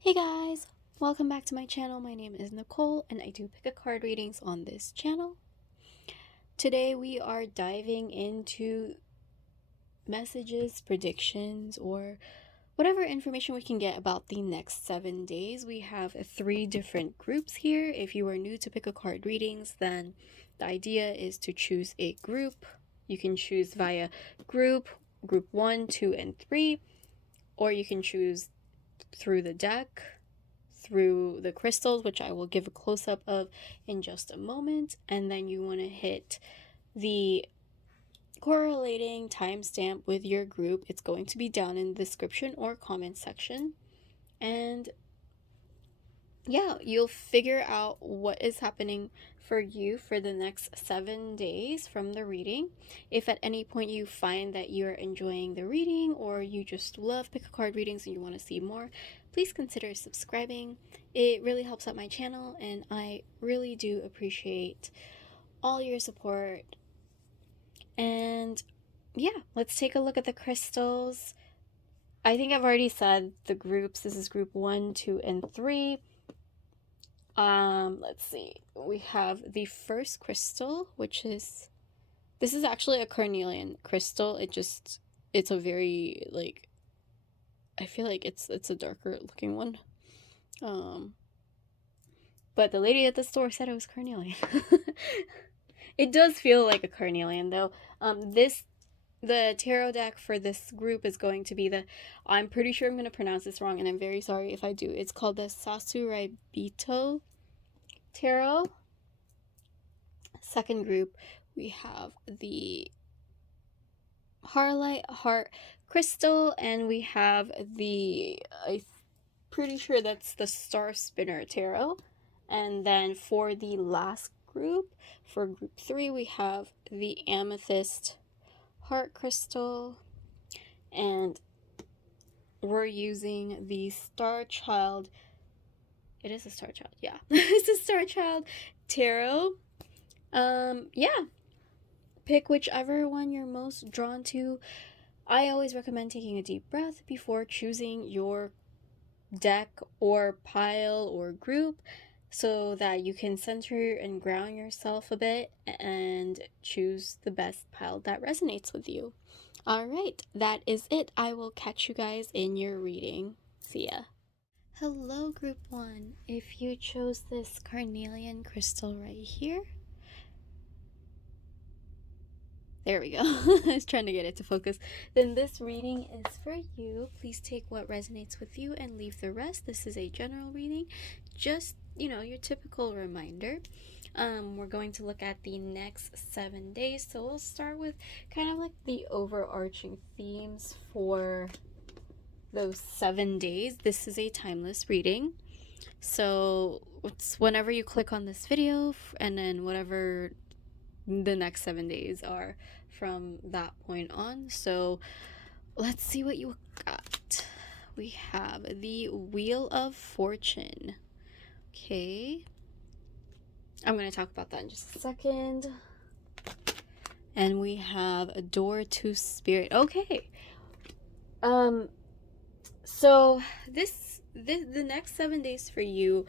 Hey guys, welcome back to my channel. My name is Nicole and I do pick a card readings on this channel. Today we are diving into messages, predictions, or whatever information we can get about the next 7 days. We have 3 different groups here. If you are new to pick a card readings, then the idea is to choose a group. You can choose via group 1, 2, and 3, or you can choose through the deck, through the crystals, which I will give a close-up of in just a moment, and then you want to hit the correlating timestamp with your group. It's going to be down in the description or comment section, and yeah, you'll figure out what is happening for you for the next 7 days from the reading. If at any point you find that you're enjoying the reading or you just love pick a card readings and you want to see more, please consider subscribing. It really helps out my channel and I really do appreciate all your support. And yeah, let's take a look at the crystals. I think I've already said the groups. This is group 1, 2, and 3. Let's see. We have the first crystal, which is, this is actually a Carnelian crystal. It's a very, like, I feel like it's a darker looking one. But the lady at the store said it was Carnelian. It does feel like a Carnelian though. The tarot deck for this group is going to be I'm pretty sure I'm going to pronounce this wrong and I'm very sorry if I do. It's called the Sasuraibito Tarot. Second group, we have the Howlite heart crystal, and we have I'm pretty sure that's the Star Spinner Tarot. And then for the last group, for group 3, we have the Amethyst heart crystal, and we're using the Starchild. It is a Starchild, yeah. It's a Starchild Tarot. Yeah. Pick whichever one you're most drawn to. I always recommend taking a deep breath before choosing your deck or pile or group so that you can center and ground yourself a bit and choose the best pile that resonates with you. Alright, that is it. I will catch you guys in your reading. See ya. Hello, group 1. If you chose this Carnelian crystal right here, there we go. I was trying to get it to focus. Then this reading is for you. Please take what resonates with you and leave the rest. This is a general reading. Just, your typical reminder. We're going to look at the next 7 days. So we'll start with kind of like the overarching themes for those 7 days. This is a timeless reading. So it's whenever you click on this video and then whatever the next 7 days are from that point on. So let's see what you got. We have the Wheel of Fortune. Okay, I'm going to talk about that in just a second. And we have a Door to Spirit. Okay, so the next 7 days for you,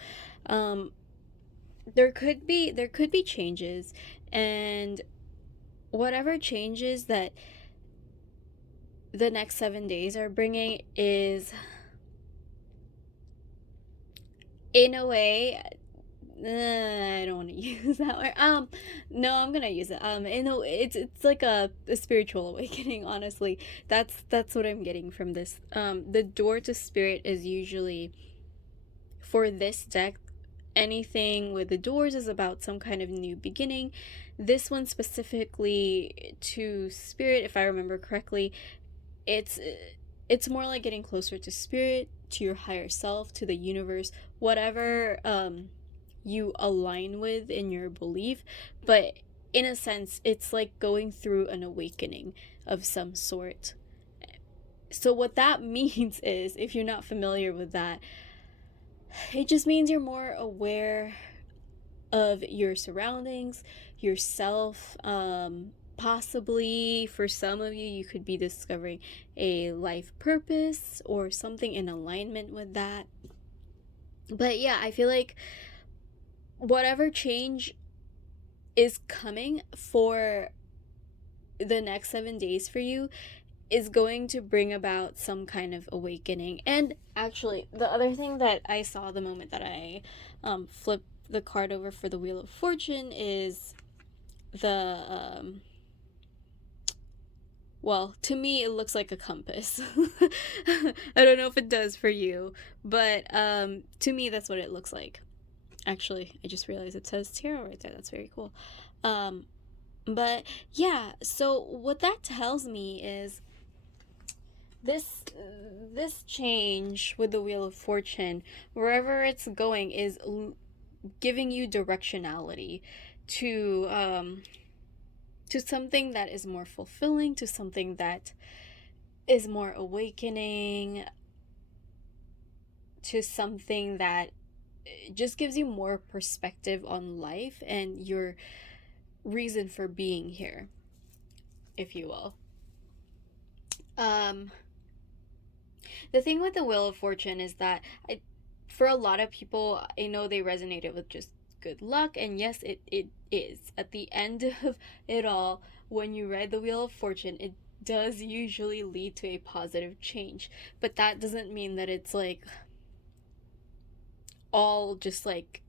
there could be changes, and whatever changes that the next 7 days are bringing is, in a way, I don't want to use that word. No, I'm gonna use it. It's like a spiritual awakening. Honestly, that's what I'm getting from this. The Door to Spirit is usually, for this deck, anything with the doors is about some kind of new beginning. This one specifically to Spirit, if I remember correctly, it's more like getting closer to Spirit, to your higher self, to the universe, whatever you align with in your belief. But in a sense, it's like going through an awakening of some sort. So what that means is, if you're not familiar with that, it just means you're more aware of your surroundings, yourself. Possibly for some of you, you could be discovering a life purpose or something in alignment with that. But yeah, I feel like whatever change is coming for the next 7 days for you is going to bring about some kind of awakening. And actually, the other thing that I saw the moment that I flipped the card over for the Wheel of Fortune is the well, to me it looks like a compass. I don't know if it does for you, but to me that's what it looks like. Actually, I just realized it says tarot right there. That's very cool. um but yeah, so what that tells me is this change with the Wheel of Fortune, wherever it's going, is giving you directionality to something that is more fulfilling, to something that is more awakening, to something that just gives you more perspective on life and your reason for being here, if you will. um the thing with the Wheel of Fortune is that for a lot of people, I know they resonated with just good luck, and yes, it is. At the end of it all, when you ride the Wheel of Fortune, it does usually lead to a positive change. But that doesn't mean that it's like all just like,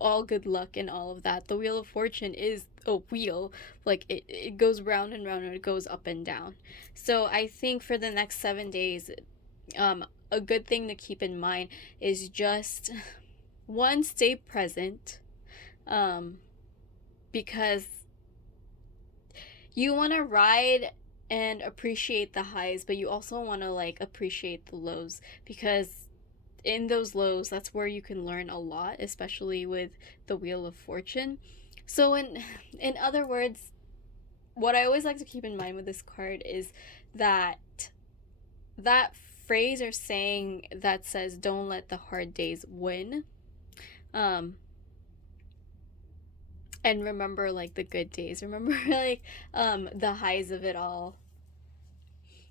all good luck and all of that. The Wheel of Fortune is a wheel. Like it goes round and round and it goes up and down. So I think for the next 7 days, a good thing to keep in mind is just one, stay present, um, because you want to ride and appreciate the highs, but you also want to like appreciate the lows, because in those lows, that's where you can learn a lot, especially with the Wheel of Fortune. So in other words, what I always like to keep in mind with this card is that that phrase or saying that says don't let the hard days win, um and remember like the good days, remember like the highs of it all.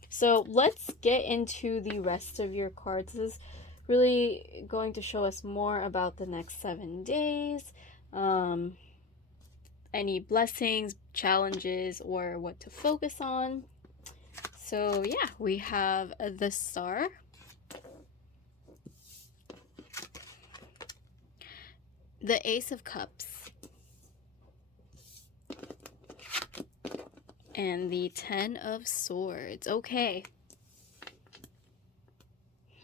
So let's get into the rest of your cards. This is really going to show us more about the next 7 days, um any blessings, challenges, or what to focus on. So yeah, we have the Star, the Ace of Cups, and the Ten of Swords. Okay.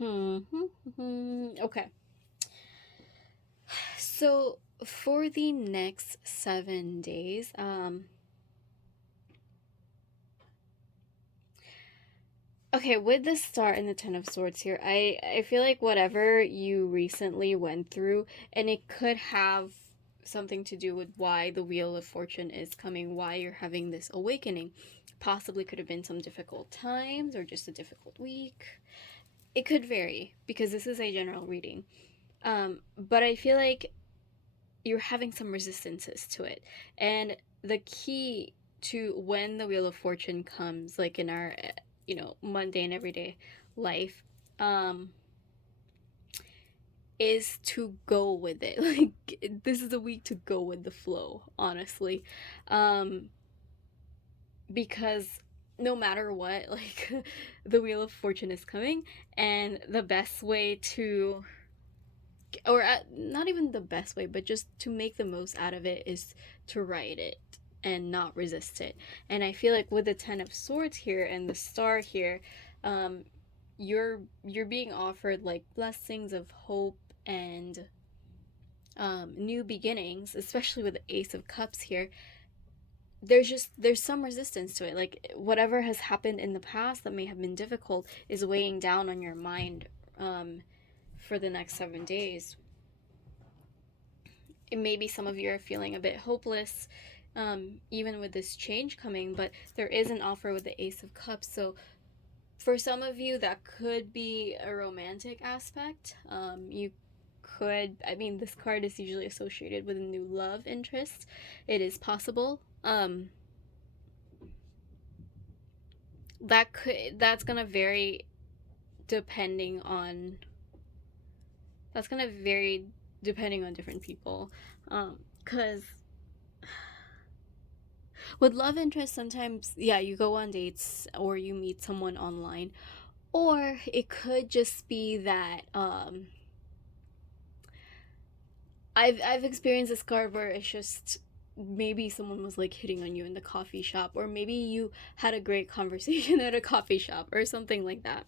Okay. So for the next 7 days, okay, with the Star and the Ten of Swords here, I feel like whatever you recently went through, and it could have something to do with why the Wheel of Fortune is coming, why you're having this awakening. Possibly could have been some difficult times or just a difficult week. It could vary because this is a general reading. But I feel like you're having some resistances to it. And the key to when the Wheel of Fortune comes, like in our, mundane everyday life, is to go with it. Like, this is a week to go with the flow, honestly. Because no matter what, like, the Wheel of Fortune is coming, and the best way to, or not even the best way, but just to make the most out of it is to ride it and not resist it. And I feel like with the Ten of Swords here and the Star here, um, you're being offered like blessings of hope and new beginnings, especially with the Ace of Cups here. There's some resistance to it, like whatever has happened in the past that may have been difficult is weighing down on your mind, for the next 7 days. Maybe some of you are feeling a bit hopeless, even with this change coming, but there is an offer with the Ace of Cups. So for some of you, that could be a romantic aspect. You could, I mean, this card is usually associated with a new love interest. It is possible. That's gonna vary depending on That's gonna vary depending on different people. Because with love interest, sometimes, yeah, you go on dates or you meet someone online, or it could just be that I've experienced this card where it's just maybe someone was like hitting on you in the coffee shop, or maybe you had a great conversation at a coffee shop or something like that.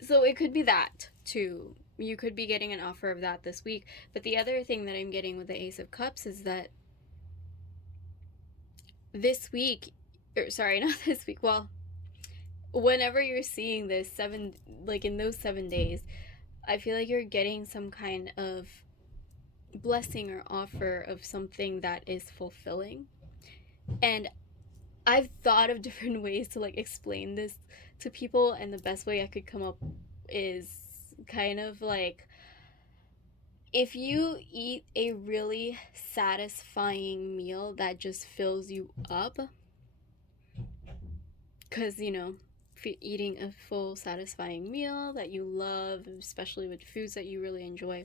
So it could be that too. You could be getting an offer of that this week. But the other thing that I'm getting with the Ace of Cups is that this week, or sorry, not this week, well, whenever you're seeing this like in those 7 days, I feel like you're getting some kind of blessing or offer of something that is fulfilling. And I've thought of different ways to like explain this to people, and the best way I could come up is kind of like, if you eat a really satisfying meal that just fills you up, because eating a full satisfying meal that you love, especially with foods that you really enjoy,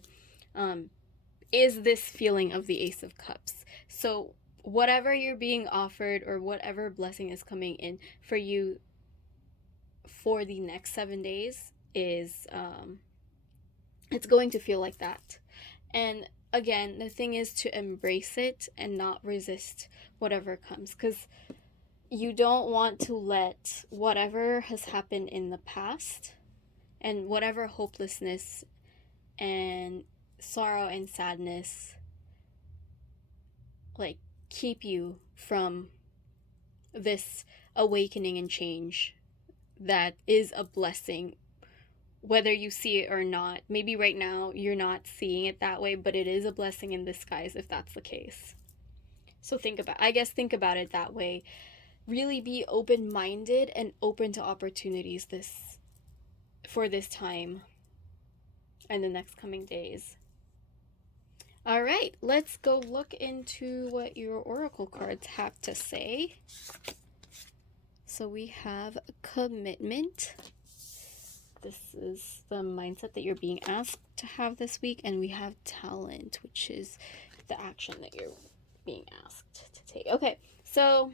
is this feeling of the Ace of Cups. So whatever you're being offered or whatever blessing is coming in for you for the next 7 days is it's going to feel like that. And again, the thing is to embrace it and not resist whatever comes, because you don't want to let whatever has happened in the past and whatever hopelessness and sorrow and sadness like keep you from this awakening and change that is a blessing, whether you see it or not. Maybe right now you're not seeing it that way, but it is a blessing in disguise if that's the case. So think about it that way. Really be open-minded and open to opportunities for this time and the next coming days. All right, let's go look into what your oracle cards have to say. So we have commitment. This is the mindset that you're being asked to have this week. And we have talent, which is the action that you're being asked to take. Okay, so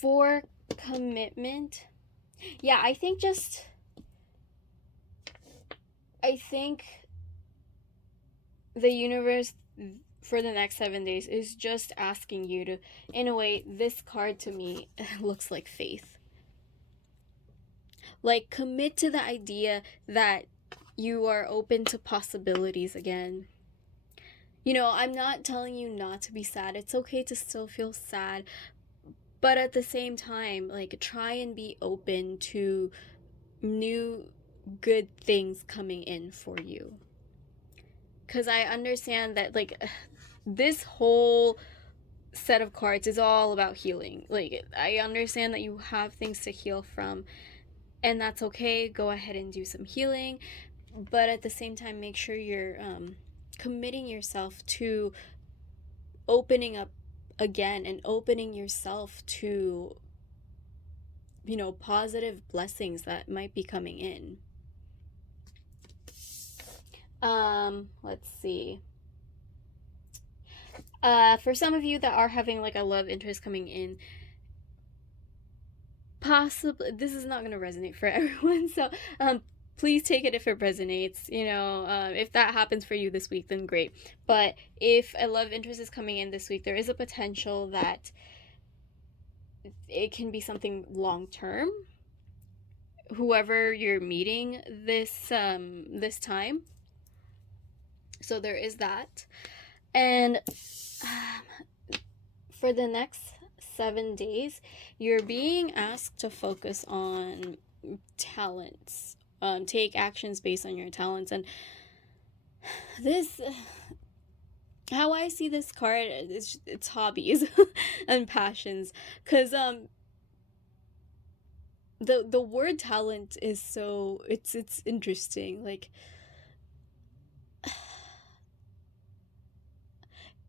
for commitment, yeah, I think the universe for the next 7 days is just asking you to, in a way, this card to me looks like faith. Like, commit to the idea that you are open to possibilities again. I'm not telling you not to be sad. It's okay to still feel sad. But at the same time, like, try and be open to new good things coming in for you. Because I understand that, like, this whole set of cards is all about healing. Like, I understand that you have things to heal from, and that's okay. Go ahead and do some healing. But at the same time, make sure you're committing yourself to opening up again and opening yourself to positive blessings that might be coming in. Let's see. For some of you that are having like a love interest coming in, possibly this is not going to resonate for everyone, so please take it if it resonates. If that happens for you this week, then great. But if a love interest is coming in this week, there is a potential that it can be something long term, whoever you're meeting this time. So there is that. And for the next 7 days, you're being asked to focus on talents. Take actions based on your talents. And this, how I see this card, it's hobbies and passions. Because the word talent is so, it's interesting. Like,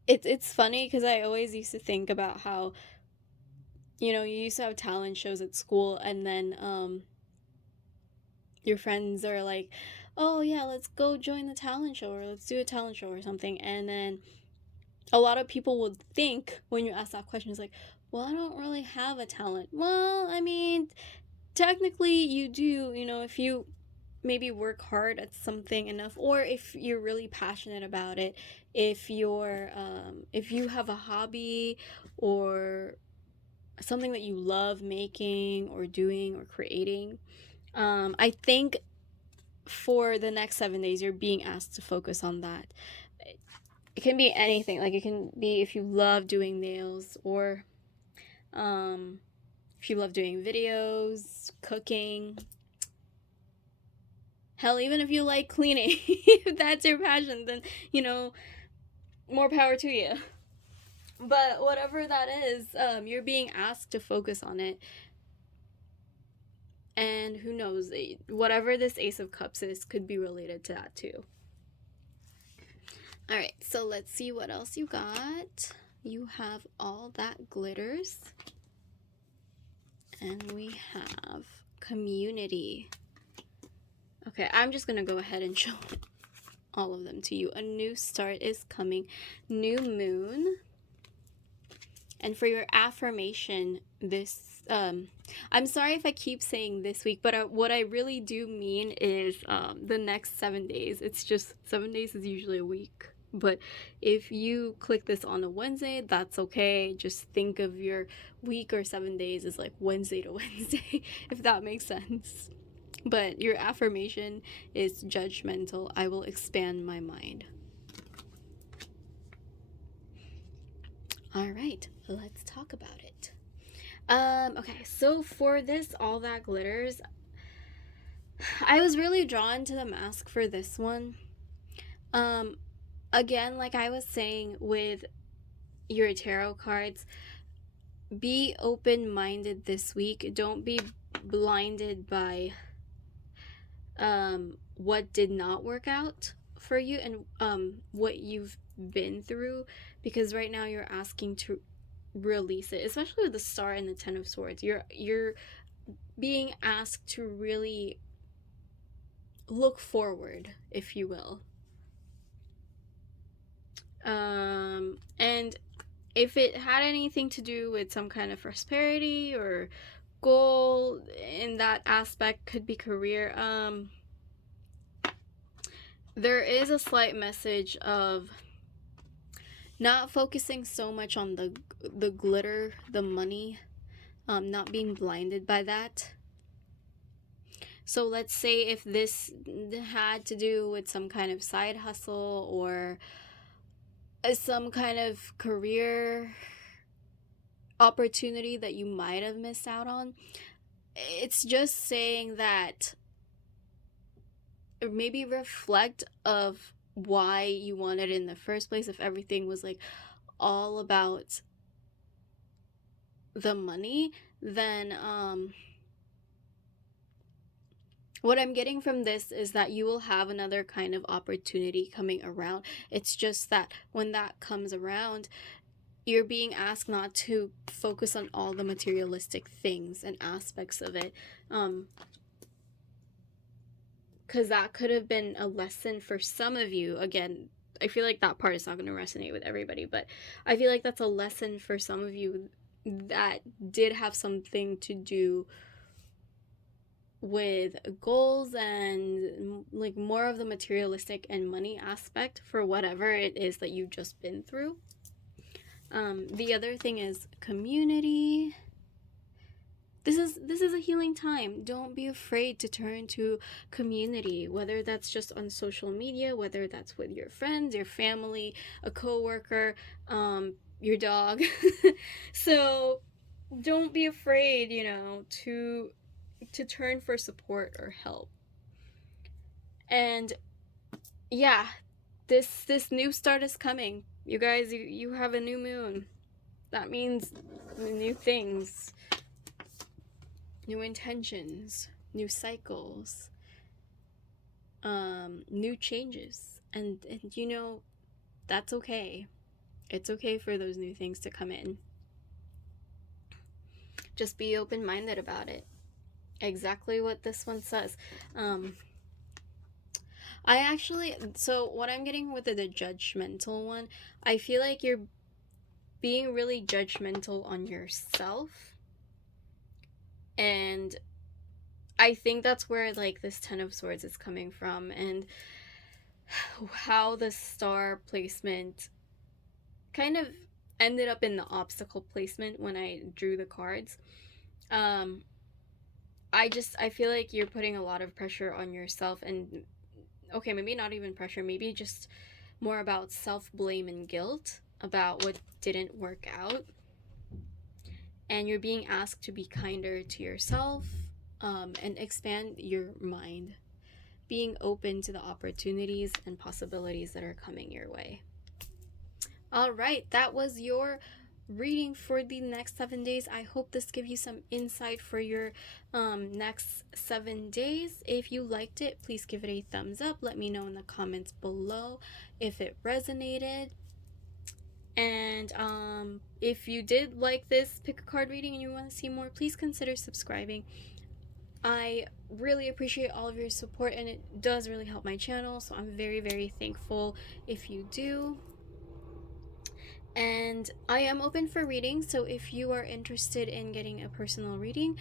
it's funny because I always used to think about how, you used to have talent shows at school, and then your friends are like, oh yeah, let's go join the talent show, or let's do a talent show or something. And then a lot of people would think when you ask that question, is like, well, I don't really have a talent. Well, I mean, technically you do, you know, if you maybe work hard at something enough, or if you're really passionate about it, if you have a hobby or something that you love making or doing or creating. I think for the next 7 days, you're being asked to focus on that. It can be anything. Like, it can be if you love doing nails, or if you love doing videos, cooking. Hell, even if you like cleaning, if that's your passion, then, you know, more power to you. But whatever that is, you're being asked to focus on it. And who knows, whatever this Ace of Cups is could be related to that too. All right, so let's see what else you got. You have all that glitters. And we have community. Okay, I'm just going to go ahead and show all of them to you. A new start is coming. New moon. And for your affirmation, this, I'm sorry if I keep saying this week, but what I really do mean is the next 7 days. It's just 7 days is usually a week. But if you click this on a Wednesday, that's okay. Just think of your week or 7 days as like Wednesday to Wednesday, if that makes sense. But your affirmation is judgmental. I will expand my mind. All right, let's talk about it. Okay, so for this All That Glitters, I was really drawn to the mask for this one. Again, like I was saying with your tarot cards, be open-minded this week. Don't be blinded by what did not work out for you, and what you've been through, because right now you're asking to release it, especially with the Star and the Ten of Swords. You're being asked to really look forward, if you will. And if it had anything to do with some kind of prosperity or goal in that aspect, could be career, there is a slight message of not focusing so much on the glitter, the money, not being blinded by that. So let's say if this had to do with some kind of side hustle, or some kind of career opportunity that you might have missed out on, it's just saying that maybe reflect of why you wanted it in the first place. If everything was like all about the money, then what I'm getting from this is that you will have another kind of opportunity coming around. It's just that when that comes around, you're being asked not to focus on all the materialistic things and aspects of it. Because that could have been a lesson for some of you. Again, I feel like that part is not going to resonate with everybody, but I feel like that's a lesson for some of you that did have something to do with goals and like more of the materialistic and money aspect for whatever it is that you've just been through. The other thing is community. This is a healing time. Don't be afraid to turn to community, whether that's just on social media, whether that's with your friends, your family, a coworker, your dog. So don't be afraid, you know, to turn for support or help. And yeah, this new start is coming. You guys, you have a new moon. That means new things, new intentions, new cycles, new changes. And you know, that's okay. It's okay for those new things to come in. Just be open-minded about it. exactly what this one says. So what I'm getting with the judgmental one, I feel like you're being really judgmental on yourself. And I think that's where, like, this Ten of Swords is coming from, and how the star placement kind of ended up in the obstacle placement when I drew the cards. I feel like you're putting a lot of pressure on yourself, and okay, maybe not even pressure, maybe just more about self-blame and guilt about what didn't work out. And you're being asked to be kinder to yourself, and expand your mind, being open to the opportunities and possibilities that are coming your way. All right, that was your reading for the next 7 days. I hope this gives you some insight for your next 7 days. If you liked it, please give it a thumbs up. Let me know in the comments below if it resonated. And if you did like this pick a card reading and you want to see more, please consider subscribing. I really appreciate all of your support, and it does really help my channel, so I'm very, very thankful if you do. And I am open for readings, so if you are interested in getting a personal reading,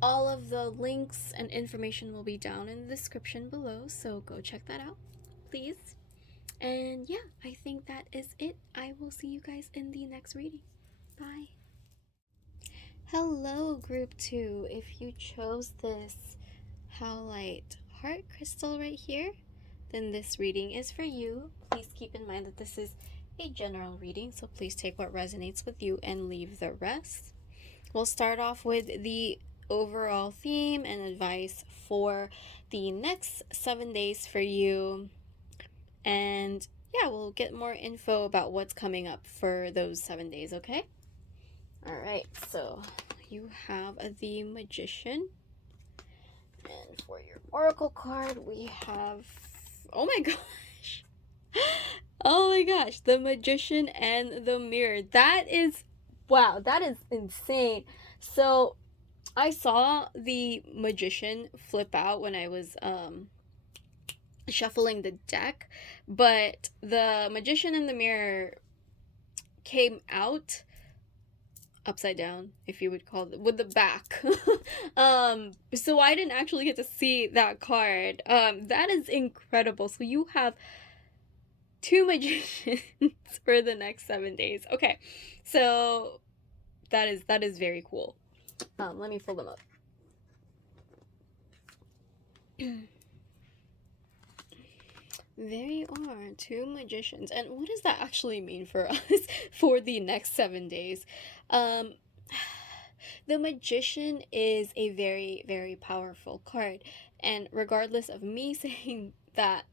all of the links and information will be down in the description below, so go check that out, please. And yeah, I think that is it. I will see you guys in the next reading. Bye. Hello, Group 2. If you chose this Howlite heart crystal right here, then this reading is for you. Please keep in mind that this is a general reading, so please take what resonates with you and leave the rest. We'll start off with the overall theme and advice for the next 7 days for you. And yeah, we'll get more info about what's coming up for those 7 days, okay? All right, so you have the Magician. And for your Oracle card, we have, oh my gosh. Oh my gosh, the Magician and the Mirror. That is, wow, that is insane. So I saw the Magician flip out when I was shuffling the deck, but the Magician and the Mirror came out upside down, if you would call it, with the back. So I didn't actually get to see that card. That is incredible. So you have 2 magicians for the next 7 days. Okay, so that is very cool. Let me pull them up. There you are, 2 magicians. And what does that actually mean for us for the next 7 days? The Magician is a very, very powerful card. And regardless of me saying that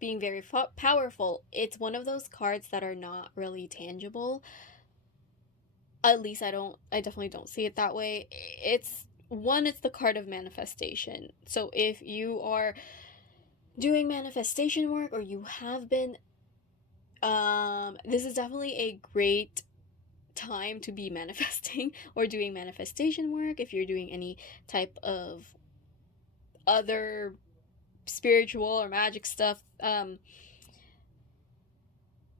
being very powerful, it's one of those cards that are not really tangible. At least I definitely don't see it that way. It's the card of manifestation. So if you are doing manifestation work, or you have been, this is definitely a great time to be manifesting or doing manifestation work. If you're doing any type of other spiritual or magic stuff,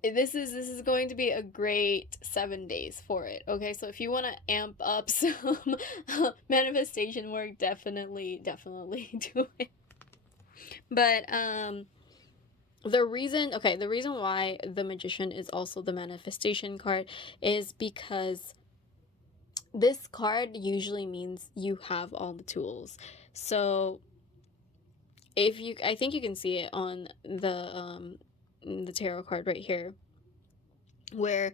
this is going to be a great 7 days for it. Okay, so if you want to amp up some manifestation work, definitely do it. But the reason why the Magician is also the manifestation card is because this card usually means you have all the tools. So I think you can see it on the tarot card right here, where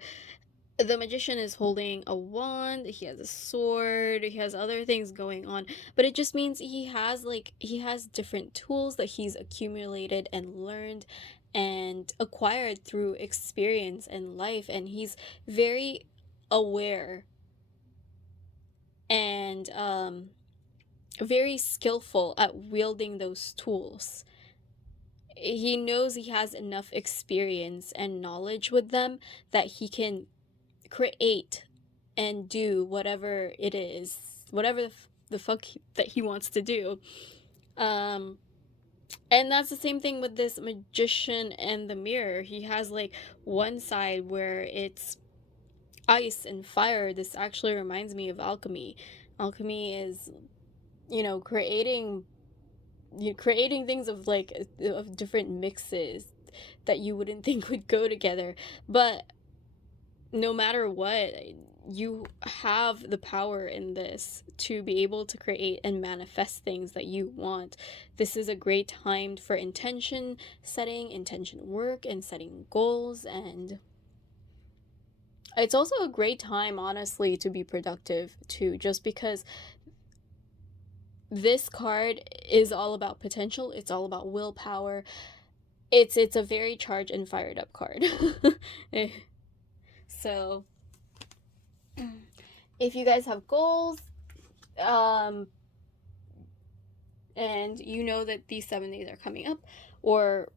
the Magician is holding a wand, he has a sword, he has other things going on, but it just means he has different tools that he's accumulated and learned and acquired through experience and life, and he's very aware and very skillful at wielding those tools. He knows he has enough experience and knowledge with them that he can create and do whatever it is, whatever the fuck that he wants to do. And that's the same thing with this magician and the mirror. He has like one side where it's ice and fire. This actually reminds me of alchemy. Alchemy is, you know, creating things of like of different mixes that you wouldn't think would go together. But no matter what, you have the power in this to be able to create and manifest things that you want. This is a great time for intention setting, intention work, and setting goals. And it's also a great time, honestly, to be productive too, just because this card is all about potential. It's all about willpower. It's a very charged and fired up card. So if you guys have goals, and you know that these 7 days are coming up, or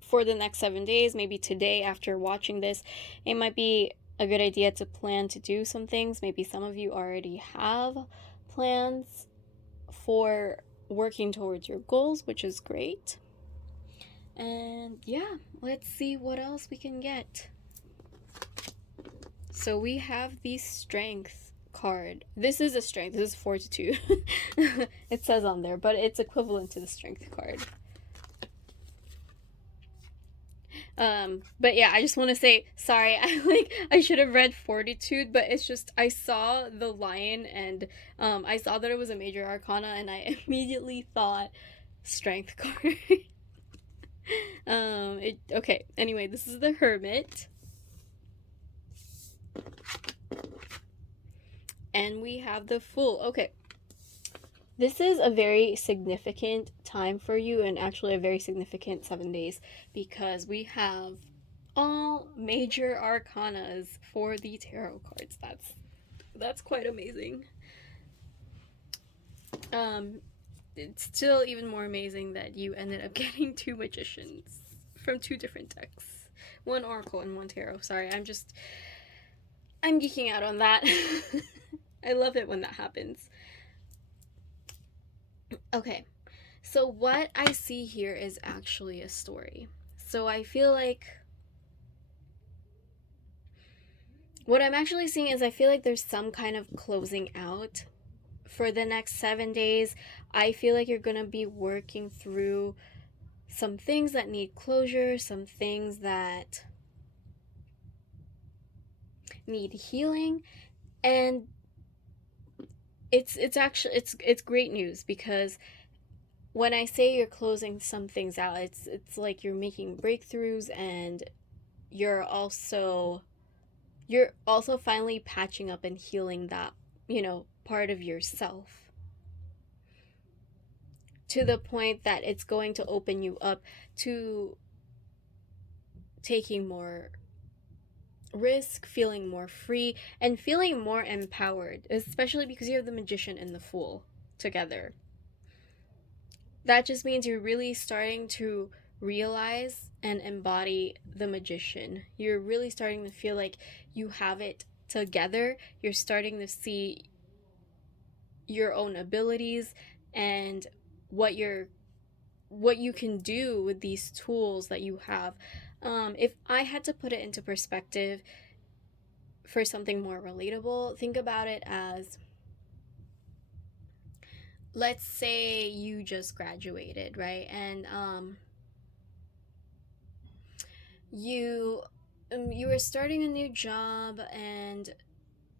for the next 7 days, maybe today after watching this, it might be a good idea to plan to do some things. Maybe some of you already have plans for working towards your goals, which is great. And yeah, let's see what else we can get. So we have the strength card. This is a strength. This is fortitude. It says on there, but it's equivalent to the strength card. But yeah, I just want to say sorry. I should have read fortitude, but it's just I saw the lion and I saw that it was a major arcana and I immediately thought strength card. Okay. Anyway, this is the Hermit. And we have the Fool. Okay. This is a very significant time for you, and actually a very significant 7 days, because we have all major arcanas for the tarot cards. That's quite amazing. It's still even more amazing that you ended up getting 2 magicians from 2 different decks. 1 oracle and 1 tarot. Sorry, I'm geeking out on that. I love it when that happens. Okay, so what I see here is actually a story. So I feel like what I'm actually seeing is I feel like there's some kind of closing out for the next 7 days. I feel like you're going to be working through some things that need closure, some things that need healing, and it's actually it's great news, because when I say you're closing some things out, it's like you're making breakthroughs, and you're also finally patching up and healing that, you know, part of yourself, to the point that it's going to open you up to taking more risk, feeling more free, and feeling more empowered, especially because you have the Magician and the Fool together. That just means you're really starting to realize and embody the Magician. You're really starting to feel like you have it together. You're starting to see your own abilities and what you can do with these tools that you have. If I had to put it into perspective for something more relatable, think about it as, let's say you just graduated, right? And you were starting a new job, and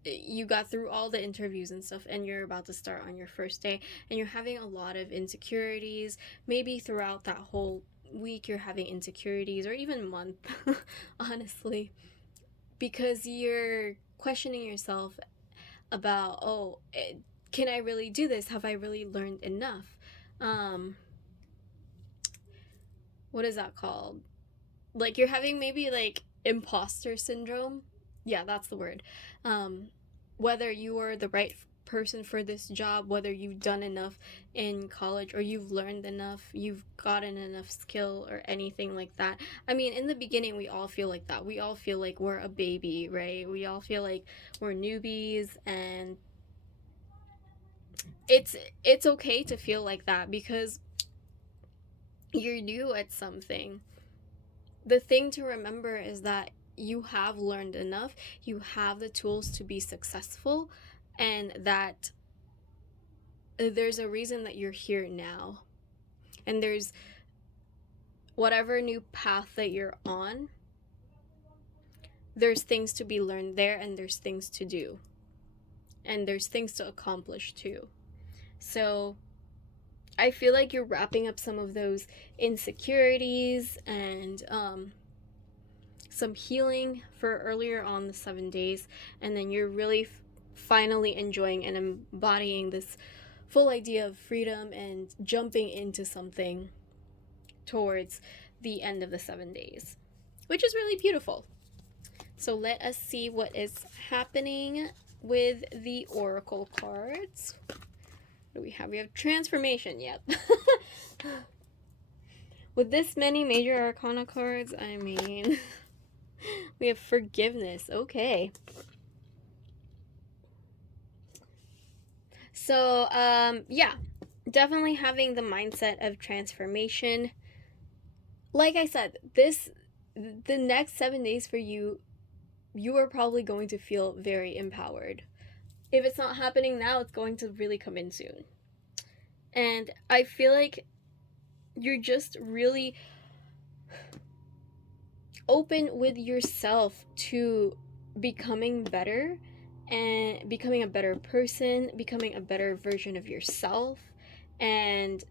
you got through all the interviews and stuff, and you're about to start on your first day, and you're having a lot of insecurities. Maybe throughout that whole week you're having insecurities, or even month, honestly, because you're questioning yourself about, can I really do this? Have I really learned enough? What is that called? Like, you're having maybe like imposter syndrome. Yeah, that's the word. Whether you are the right person for this job, whether you've done enough in college or you've learned enough, you've gotten enough skill or anything like that. I mean, in the beginning, we all feel like that. We all feel like we're a baby, right? We all feel like we're newbies, and it's okay to feel like that because you're new at something. The thing to remember is that you have learned enough, you have the tools to be successful, and that there's a reason that you're here now. And there's whatever new path that you're on, there's things to be learned there, and there's things to do, and there's things to accomplish too. So I feel like you're wrapping up some of those insecurities and some healing for earlier on the 7 days, and then you're really finally enjoying and embodying this full idea of freedom and jumping into something towards the end of the 7 days, which is really beautiful. So let us see what is happening with the oracle cards. What do we have? We have transformation. Yep. With this many major arcana cards, I mean, we have forgiveness. Okay. So, yeah, definitely having the mindset of transformation. Like I said, the next 7 days for you, you are probably going to feel very empowered. If it's not happening now, it's going to really come in soon. And I feel like you're just really open with yourself to becoming better and becoming a better person, becoming a better version of yourself, and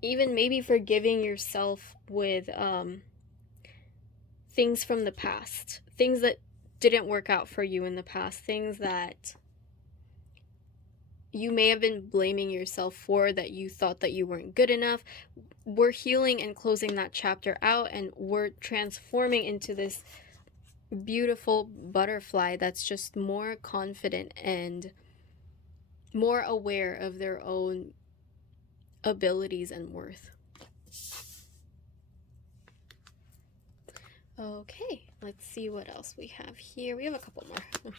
even maybe forgiving yourself with things from the past, things that didn't work out for you in the past, things that you may have been blaming yourself for, that you thought that you weren't good enough. We're healing and closing that chapter out, and we're transforming into this beautiful butterfly that's just more confident and more aware of their own abilities and worth. Okay, let's see what else we have here. We have a couple more.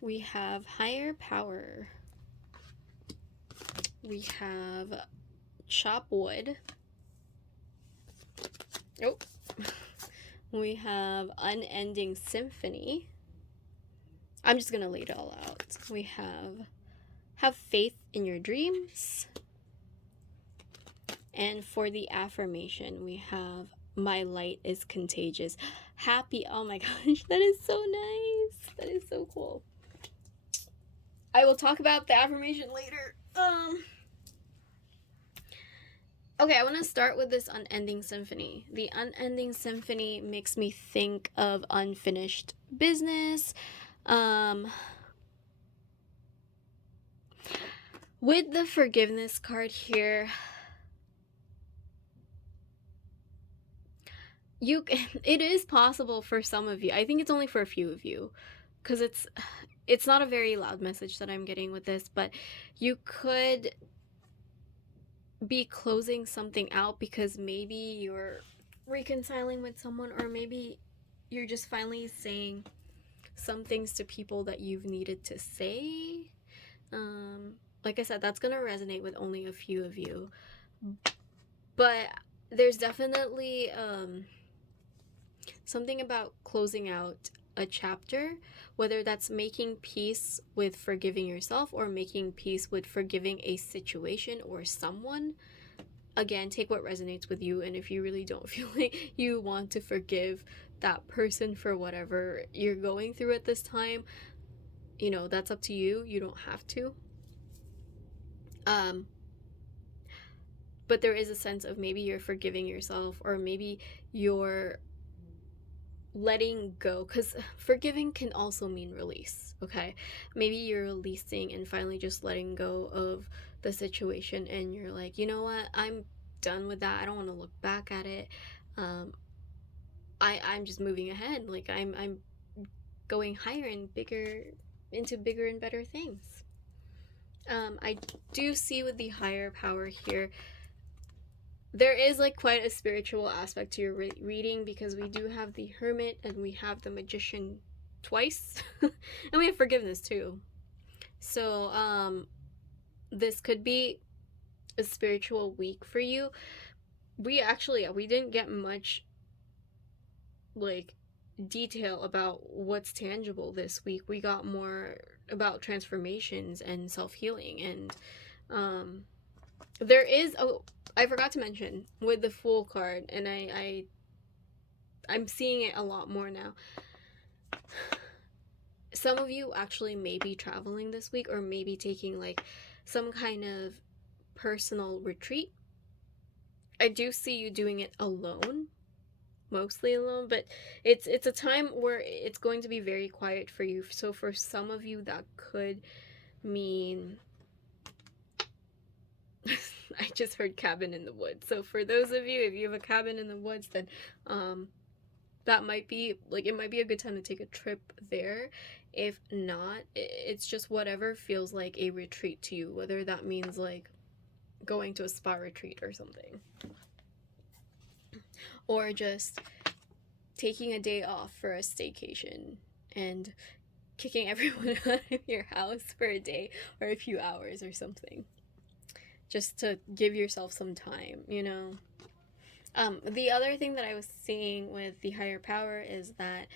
We have higher power. We have chop wood. Oh. We have unending symphony. I'm just gonna lay it all out. We have faith in your dreams. And for the affirmation, we have my light is contagious. Happy. Oh my gosh, that is so nice. That is so cool. I will talk about the affirmation later. Okay, I want to start with this unending symphony. The unending symphony makes me think of unfinished business. With the forgiveness card here, it is possible for some of you. I think it's only for a few of you, because it's not a very loud message that I'm getting with this, but you could be closing something out because maybe you're reconciling with someone, or maybe you're just finally saying some things to people that you've needed to say. Like I said, that's gonna resonate with only a few of you, but there's definitely something about closing out a chapter, whether that's making peace with forgiving yourself or making peace with forgiving a situation or someone. Again, take what resonates with you, and if you really don't feel like you want to forgive that person for whatever you're going through at this time, you know, that's up to you. You don't have to. But there is a sense of maybe you're forgiving yourself, or maybe you're letting go, because forgiving can also mean release. Okay, maybe you're releasing and finally just letting go of the situation, and you're like, you know what, I'm done with that. I don't want to look back at it. I'm just moving ahead. Like I'm going higher and bigger into bigger and better things. I do see with the higher power here, there is like quite a spiritual aspect to your reading, because we do have the Hermit and we have the Magician twice, and we have Forgiveness too. So this could be a spiritual week for you. We didn't get much like detail about what's tangible this week. We got more about transformations and self-healing, and there is, oh, I forgot to mention with the Fool card, and I'm seeing it a lot more now. Some of you actually may be traveling this week, or maybe taking like some kind of personal retreat. I do see you doing it alone, mostly alone, but it's a time where it's going to be very quiet for you. So for some of you, that could mean I just heard cabin in the woods. So for those of you, if you have a cabin in the woods, then that might be like, it might be a good time to take a trip there. If not, it's just whatever feels like a retreat to you, whether that means like going to a spa retreat or something, or just taking a day off for a staycation and kicking everyone out of your house for a day or a few hours or something, just to give yourself some time, you know. The other thing that I was seeing with the higher power is that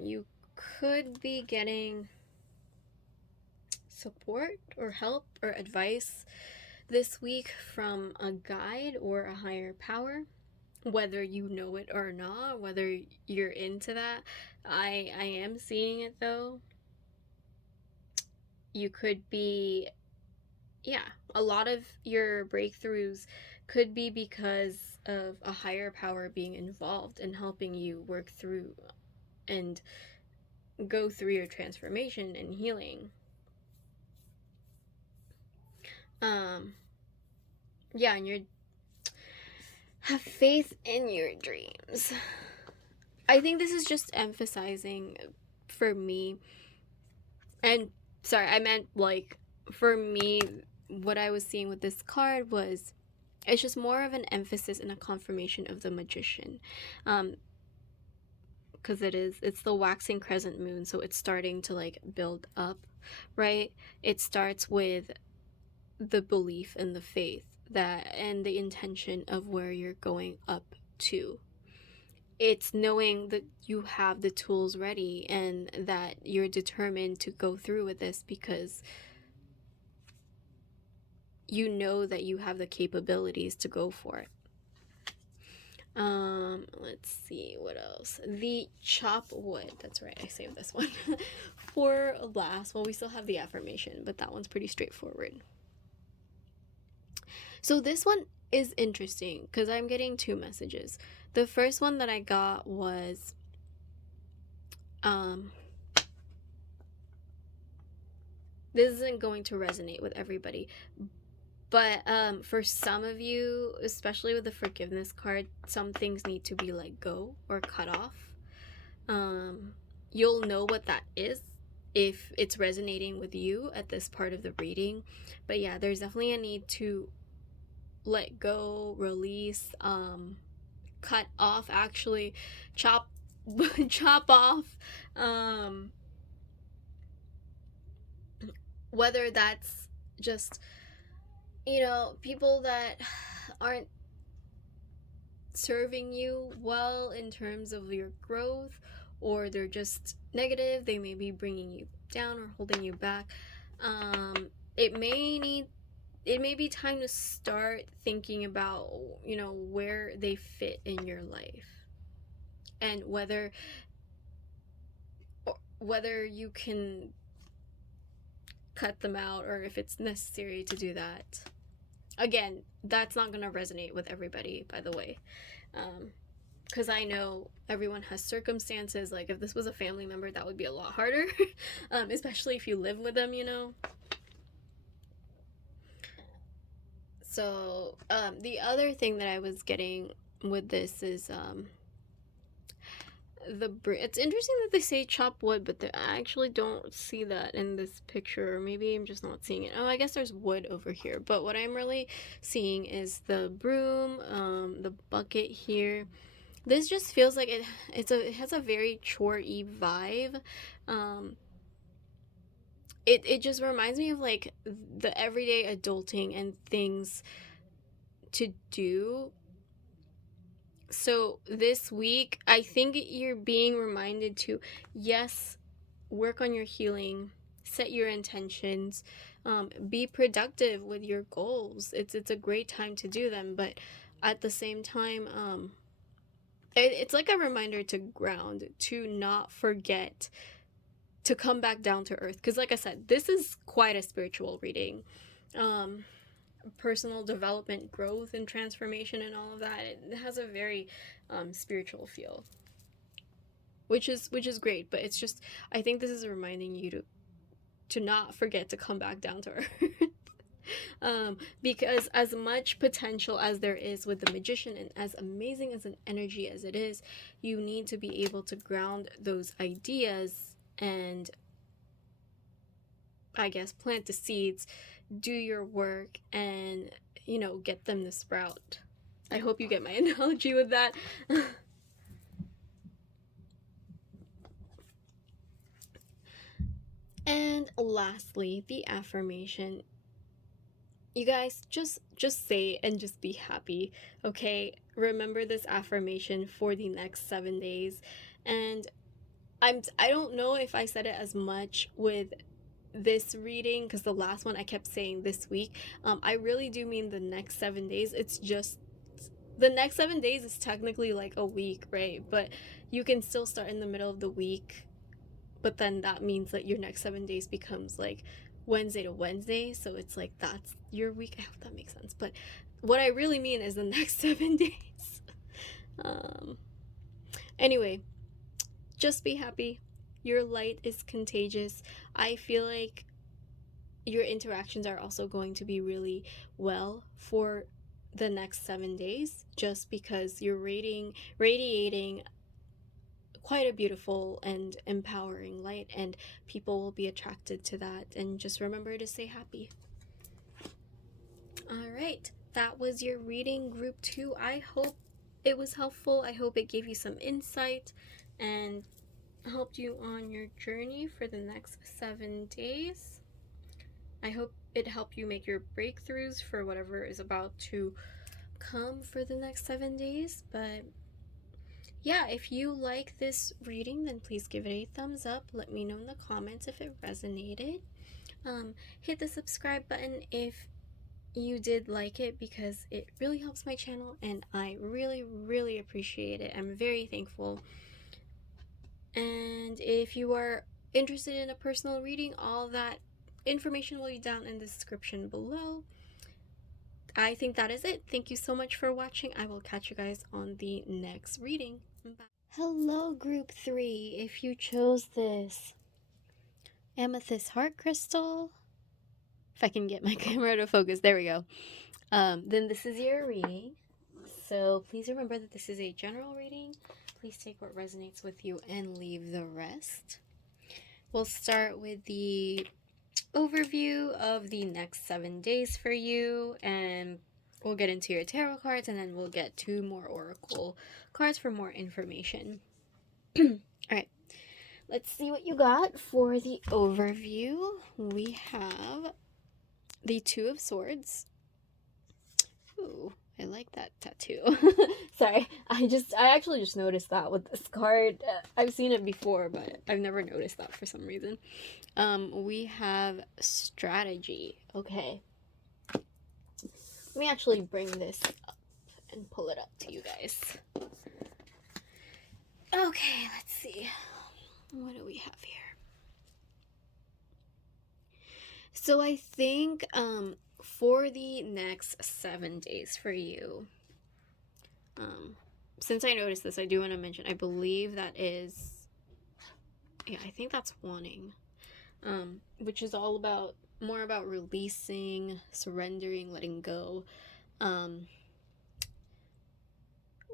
you could be getting support or help or advice this week from a guide or a higher power, whether you know it or not, whether you're into that. I am seeing it though. You could be, yeah, a lot of your breakthroughs could be because of a higher power being involved and helping you work through and go through your transformation and healing. Yeah, and you have faith in your dreams. I think this is just emphasizing for me, and sorry, I meant like for me, what I was seeing with this card was, it's just more of an emphasis and a confirmation of the Magician, because it's the waxing crescent moon, so it's starting to like build up, right? It starts with the belief and the faith that, and the intention of where you're going up to. It's knowing that you have the tools ready and that you're determined to go through with this because you know that you have the capabilities to go for it. Let's see what else. The chop wood. That's right, I saved this one for last. Well, we still have the affirmation, but that one's pretty straightforward. So this one is interesting because I'm getting two messages. The first one that I got was this isn't going to resonate with everybody, but for some of you, especially with the forgiveness card, some things need to be let go or cut off. You'll know what that is if it's resonating with you at this part of the reading. But yeah, there's definitely a need to let go, release, cut off, actually chop off, whether that's just, you know, people that aren't serving you well in terms of your growth, or they're just negative, they may be bringing you down or holding you back. It may be time to start thinking about, you know, where they fit in your life, and whether you can cut them out, or if it's necessary to do that. Again, that's not going to resonate with everybody, by the way, because I know everyone has circumstances. Like if this was a family member, that would be a lot harder, especially if you live with them, you know. So the other thing that I was getting with this is It's interesting that they say chop wood, but I actually don't see that in this picture. Or maybe I'm just not seeing it. Oh, I guess there's wood over here. But what I'm really seeing is the broom, the bucket here. This just feels like it has a very chore-y vibe. It just reminds me of like the everyday adulting and things to do. So this week, I think you're being reminded to, yes, work on your healing, set your intentions, be productive with your goals. It's a great time to do them, but at the same time, it's like a reminder to ground, to not forget to come back down to earth. Because, like I said, this is quite a spiritual reading. Personal development, growth, and transformation, and all of that. It has a very spiritual feel, which is great. But it's just, I think this is reminding you to not forget to come back down to earth. Because as much potential as there is with the magician, and as amazing as an energy as it is, you need to be able to ground those ideas and, I guess, plant the seeds, do your work, and, you know, get them to sprout. I hope you get my analogy with that. And lastly, the affirmation. You guys, just say and just be happy, okay? Remember this affirmation for the next 7 days. And I don't know if I said it as much with this reading, because the last one I kept saying this week. I really do mean the next 7 days. It's just the next 7 days is technically like a week, right? But you can still start in the middle of the week, but then that means that your next 7 days becomes like Wednesday to Wednesday, so it's like that's your week. I hope that makes sense. But what I really mean is the next 7 days. Anyway, just be happy. Your light is contagious. I feel like your interactions are also going to be really well for the next 7 days, just because you're radiating quite a beautiful and empowering light, and people will be attracted to that. And just remember to stay happy. All right, that was your reading, group 2. I hope it was helpful. I hope it gave you some insight and helped you on your journey for the next 7 days. I hope it helped you make your breakthroughs for whatever is about to come for the next 7 days. But yeah, if you like this reading, then please give it a thumbs up. Let me know in the comments if it resonated. Hit the subscribe button if you did like it, because it really helps my channel and I really, really appreciate it. I'm very thankful. And if you are interested in a personal reading, all that information will be down in the description below. I think that is it. Thank you so much for watching. I will catch you guys on the next reading. Bye. Hello, group 3. If you chose this amethyst heart crystal, if I can get my camera to focus, there we go. Then this is your reading. So please remember that this is a general reading. Please take what resonates with you and leave the rest. We'll start with the overview of the next 7 days for you, and we'll get into your tarot cards, and then we'll get 2 more oracle cards for more information. Alright, let's see what you got for the overview. We have the 2 of Swords. Ooh, I like that tattoo. Sorry, I actually just noticed that with this card. I've seen it before, but I've never noticed that for some reason. We have Strategy. Okay. Let me actually bring this up and pull it up to you guys. Okay, let's see. What do we have here? So I think for the next 7 days for you, since I noticed this, I do want to mention, I believe that is, yeah, I think that's wanting, which is all about, more about releasing, surrendering, letting go.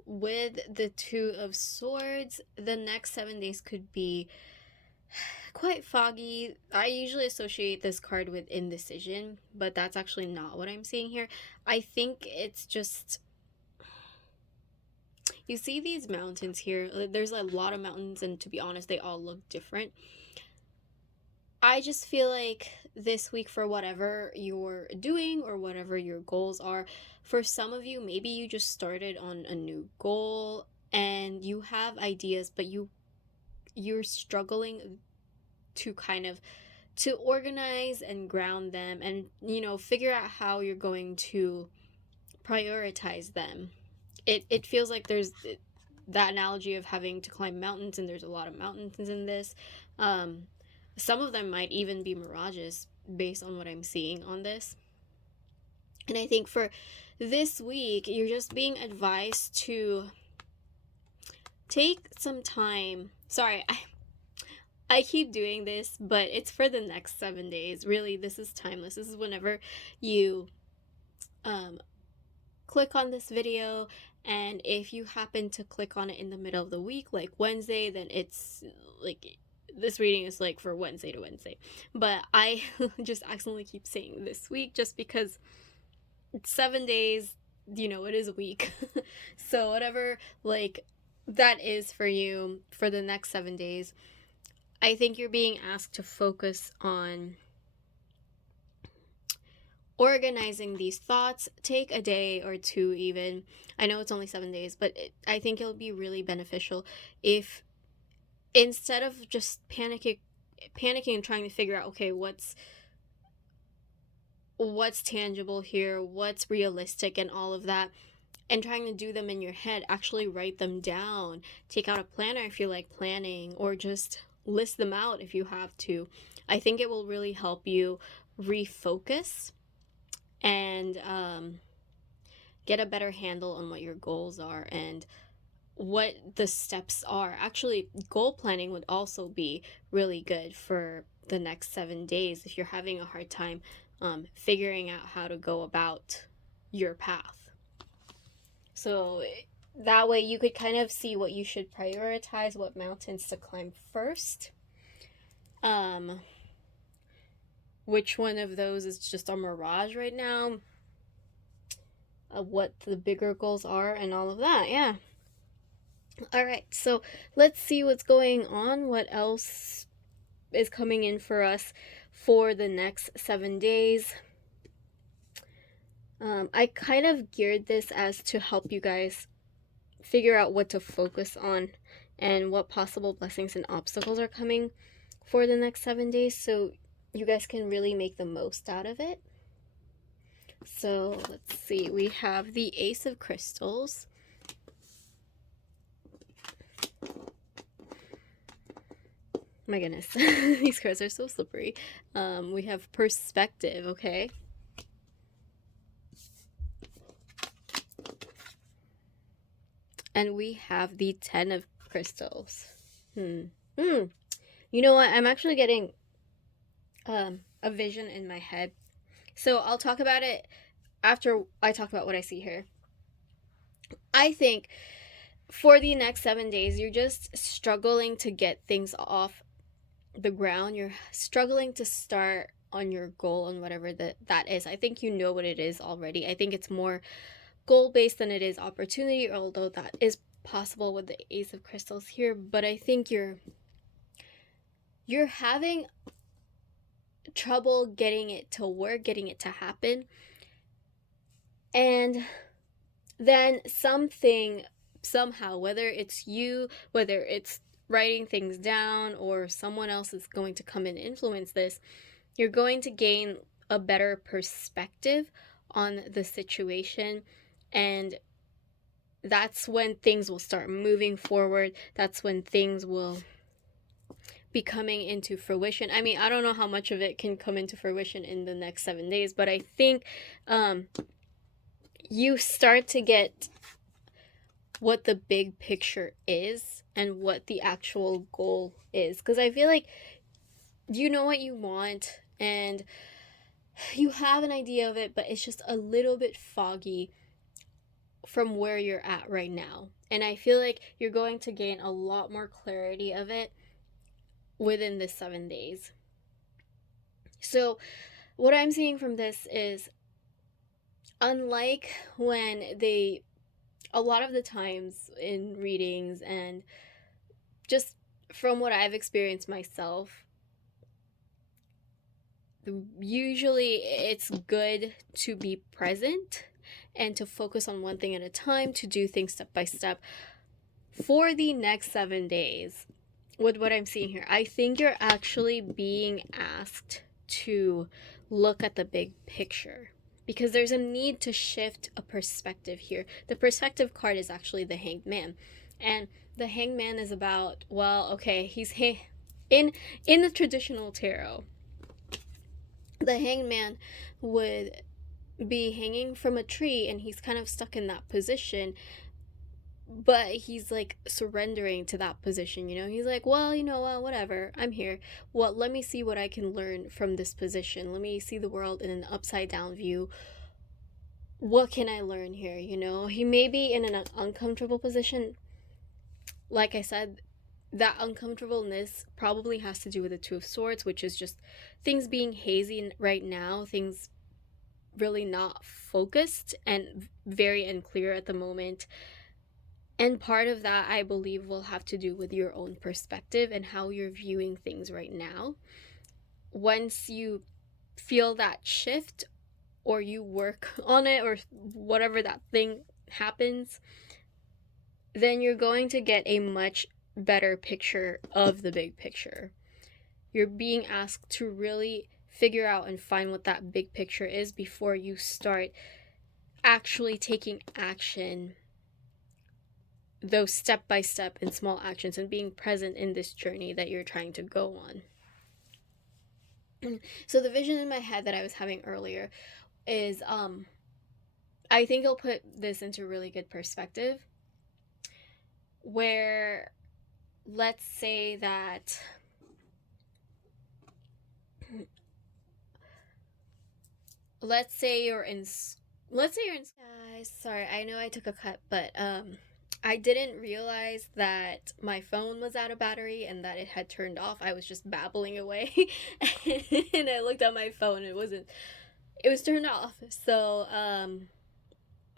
with the Two of Swords, the next 7 days could be quite foggy. I usually associate this card with indecision, but that's actually not what I'm seeing here. I think it's just, you see these mountains here. There's a lot of mountains, and to be honest, they all look different. I just feel like this week, for whatever you're doing or whatever your goals are, for some of you, maybe you just started on a new goal and you have ideas, but you're struggling to kind of to organize and ground them, and figure out how you're going to prioritize them. It feels like there's that analogy of having to climb mountains, and there's a lot of mountains in this. Some of them might even be mirages based on what I'm seeing on this. And I think for this week, you're just being advised to take some time. Sorry, I keep doing this, but it's for the next 7 days. Really, this is timeless. This is whenever you click on this video, and if you happen to click on it in the middle of the week, like Wednesday, then it's like, this reading is like for Wednesday to Wednesday. But I just accidentally keep saying this week just because it's 7 days, it is a week. So whatever, like, that is for you for the next 7 days, I think you're being asked to focus on organizing these thoughts. Take a day or two even. I know it's only 7 days, but I think it'll be really beneficial if, instead of just panicking and trying to figure out, okay, what's tangible here, what's realistic, and all of that, and trying to do them in your head, actually write them down. Take out a planner if you like planning, or just list them out if you have to. I think it will really help you refocus and get a better handle on what your goals are and what the steps are. Actually, goal planning would also be really good for the next 7 days if you're having a hard time figuring out how to go about your path. So that way you could kind of see what you should prioritize, what mountains to climb first. Which one of those is just a mirage right now? What the bigger goals are and all of that, yeah. Alright, so let's see what's going on, what else is coming in for us for the next 7 days. I kind of geared this as to help you guys figure out what to focus on and what possible blessings and obstacles are coming for the next 7 days, so you guys can really make the most out of it. So let's see, we have the Ace of Crystals. My goodness, these cards are so slippery. We have Perspective, okay? And we have the 10 of Crystals. You know what? I'm actually getting a vision in my head. So I'll talk about it after I talk about what I see here. I think for the next 7 days, you're just struggling to get things off the ground. You're struggling to start on your goal and whatever that is. I think you know what it is already. I think it's more goal-based than it is opportunity, although that is possible with the Ace of Crystals here. But I think you're having trouble getting it to work, getting it to happen. And then something, somehow, whether it's you, whether it's writing things down, or someone else is going to come and influence this, you're going to gain a better perspective on the situation, and that's when things will start moving forward. That's when things will be coming into fruition. I mean, I don't know how much of it can come into fruition in the next 7 days, but I think you start to get what the big picture is and what the actual goal is. Because I feel like you know what you want and you have an idea of it, but it's just a little bit foggy from where you're at right now. And I feel like you're going to gain a lot more clarity of it within the 7 days. So what I'm seeing from this is, unlike when a lot of the times in readings and just from what I've experienced myself, usually it's good to be present and to focus on one thing at a time, to do things step by step for the next 7 days. With what I'm seeing here, I think you're actually being asked to look at the big picture, because there's a need to shift a perspective here. The perspective card is actually the Hanged Man, and the Hanged Man is about, well, okay, he's in the traditional tarot, the Hanged Man would be hanging from a tree and he's kind of stuck in that position, but he's like surrendering to that position. He's like, well, whatever, I'm here. Well, let me see what I can learn from this position. Let me see the world in an upside down view. What can I learn here? He may be in an uncomfortable position. Like I said, that uncomfortableness probably has to do with the Two of Swords, which is just things being hazy right now, things really not focused and very unclear at the moment. And part of that, I believe, will have to do with your own perspective and how you're viewing things right now. Once you feel that shift, or you work on it, or whatever that thing happens, then you're going to get a much better picture of the big picture. You're being asked to really figure out and find what that big picture is before you start actually taking action, those step by step and small actions, and being present in this journey that you're trying to go on. So the vision in my head that I was having earlier is, I think I'll put this into really good perspective, where let's say that you're in guys, sorry, I know I took a cut, but I didn't realize that my phone was out of battery and that it had turned off. I was just babbling away and I looked at my phone, it was turned off. So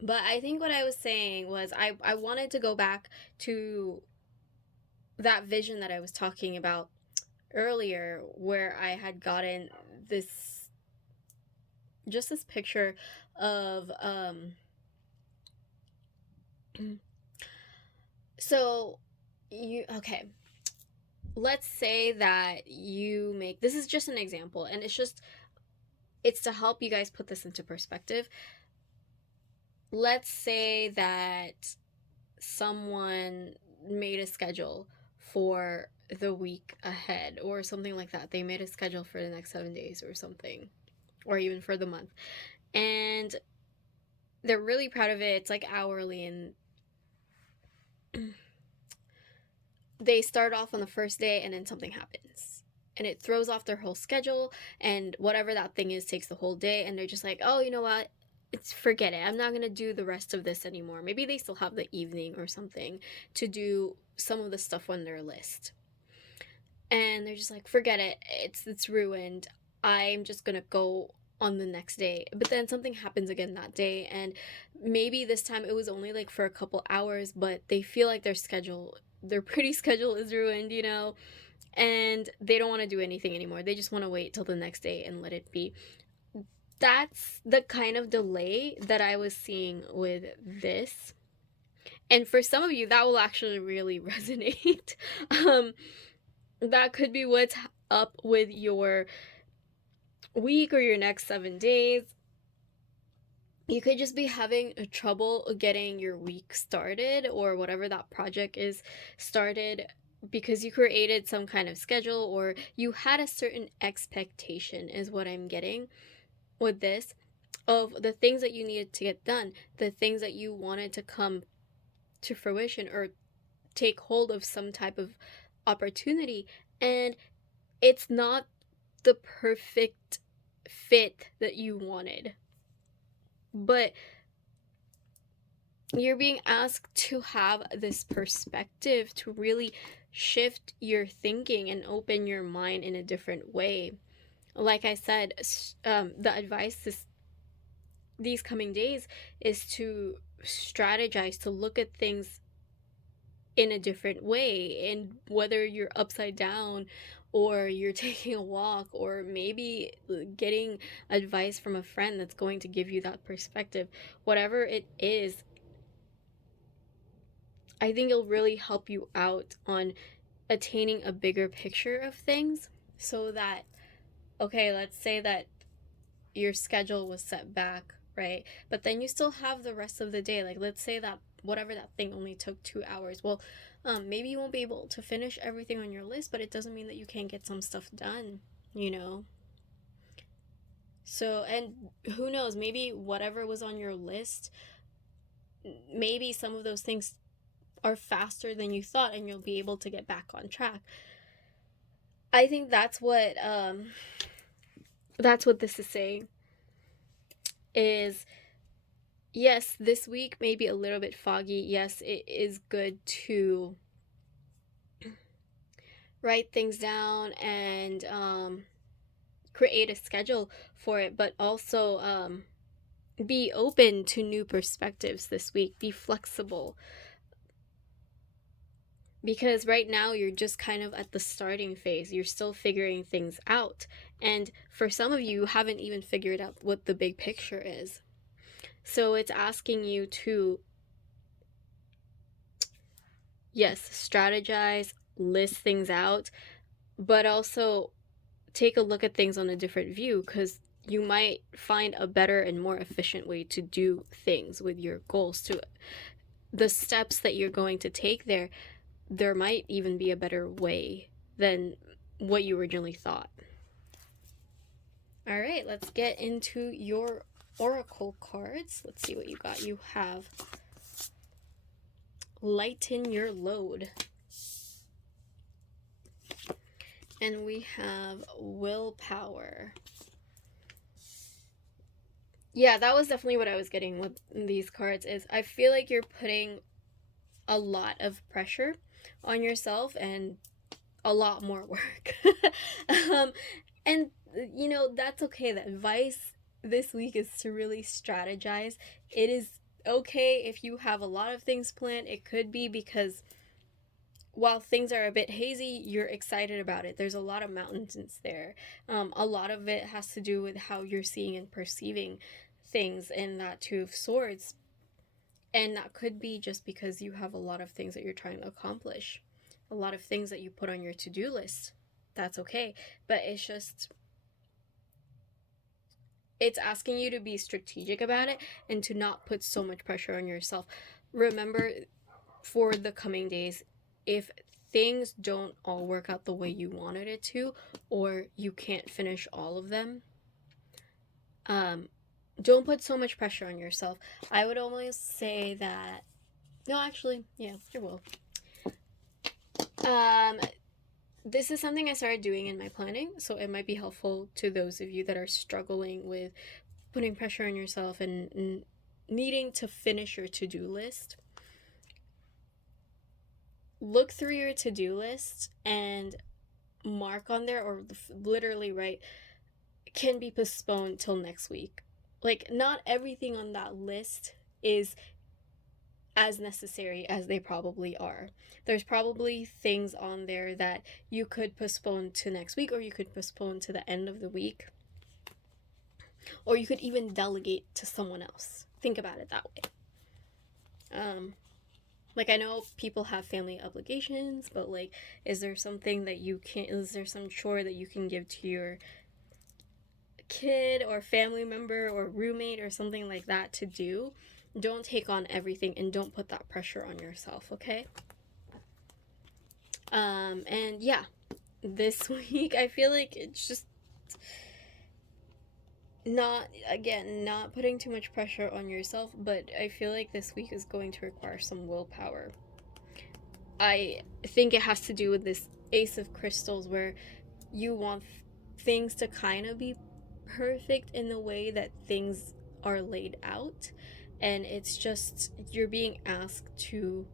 but I think what I was saying was, I wanted to go back to that vision that I was talking about earlier, where I had gotten this picture of so okay, let's say that you make, this is just an example, and it's to help you guys put this into perspective. Let's say that someone made a schedule for the week ahead or something like that. They made a schedule for the next 7 days or something, or even for the month, and they're really proud of it. It's like hourly, and they start off on the first day and then something happens and it throws off their whole schedule, and whatever that thing is takes the whole day, and they're just like, oh, you know what, forget it, I'm not gonna do the rest of this anymore. Maybe they still have the evening or something to do some of the stuff on their list, and they're just like, forget it, it's ruined, I'm just gonna go on the next day. But then something happens again that day, and maybe this time it was only like for a couple hours, but they feel like their pretty schedule is ruined, and they don't want to do anything anymore. They just want to wait till the next day and let it be. That's the kind of delay that I was seeing with this. And for some of you, that will actually really resonate. That could be what's up with your week or your next 7 days. You could just be having trouble getting your week started, or whatever that project is started, because you created some kind of schedule, or you had a certain expectation, is what I'm getting with this, of the things that you needed to get done, the things that you wanted to come to fruition or take hold of some type of opportunity, and it's not the perfect fit that you wanted. But you're being asked to have this perspective, to really shift your thinking and open your mind in a different way. Like I said, the advice these coming days is to strategize, to look at things in a different way. And whether you're upside down, or you're taking a walk, or maybe getting advice from a friend that's going to give you that perspective, whatever it is, I think it'll really help you out on attaining a bigger picture of things. So that, okay, let's say that your schedule was set back, right? But then you still have the rest of the day. Like, let's say that whatever that thing only took 2 hours. Well, maybe you won't be able to finish everything on your list, but it doesn't mean that you can't get some stuff done, you know? So, and who knows, maybe whatever was on your list, maybe some of those things are faster than you thought, and you'll be able to get back on track. I think that's what this is saying. Is, yes, this week may be a little bit foggy. Yes, it is good to write things down and create a schedule for it, but also be open to new perspectives this week. Be flexible. Because right now you're just kind of at the starting phase. You're still figuring things out. And for some of you, you haven't even figured out what the big picture is. So it's asking you to, yes, strategize, list things out, but also take a look at things on a different view, because you might find a better and more efficient way to do things with your goals. To the steps that you're going to take there might even be a better way than what you originally thought. All right, let's get into your oracle cards. Let's see what you got. You have Lighten Your Load. And we have Willpower. Yeah, that was definitely what I was getting with these cards. Is I feel like you're putting a lot of pressure on yourself and a lot more work. And you know, that's okay. The advice this week is to really strategize. It is okay if you have a lot of things planned. It could be because while things are a bit hazy, you're excited about it. There's a lot of mountains there. A lot of it has to do with how you're seeing and perceiving things in that Two of Swords. And that could be just because you have a lot of things that you're trying to accomplish, a lot of things that you put on your to-do list. That's okay. But it's just, it's asking you to be strategic about it and to not put so much pressure on yourself. Remember, for the coming days, if things don't all work out the way you wanted it to, or you can't finish all of them, don't put so much pressure on yourself. I would almost say that, no, actually, yeah, you will. This is something I started doing in my planning, so it might be helpful to those of you that are struggling with putting pressure on yourself and needing to finish your to-do list. Look through your to-do list and mark on there, or literally write, can be postponed till next week. Like, not everything on that list is as necessary as they probably are. There's probably things on there that you could postpone to next week, or you could postpone to the end of the week, or you could even delegate to someone else. Think about it that way. Like, I know people have family obligations, but like, is there something that you can, is there some chore that you can give to your kid or family member or roommate or something like that to do? Don't take on everything and don't put that pressure on yourself, okay? And yeah, this week I feel like it's just not putting too much pressure on yourself, but I feel like this week is going to require some willpower. I think it has to do with this Ace of Crystals, where you want things to kind of be perfect in the way that things are laid out, and it's just you're being asked to,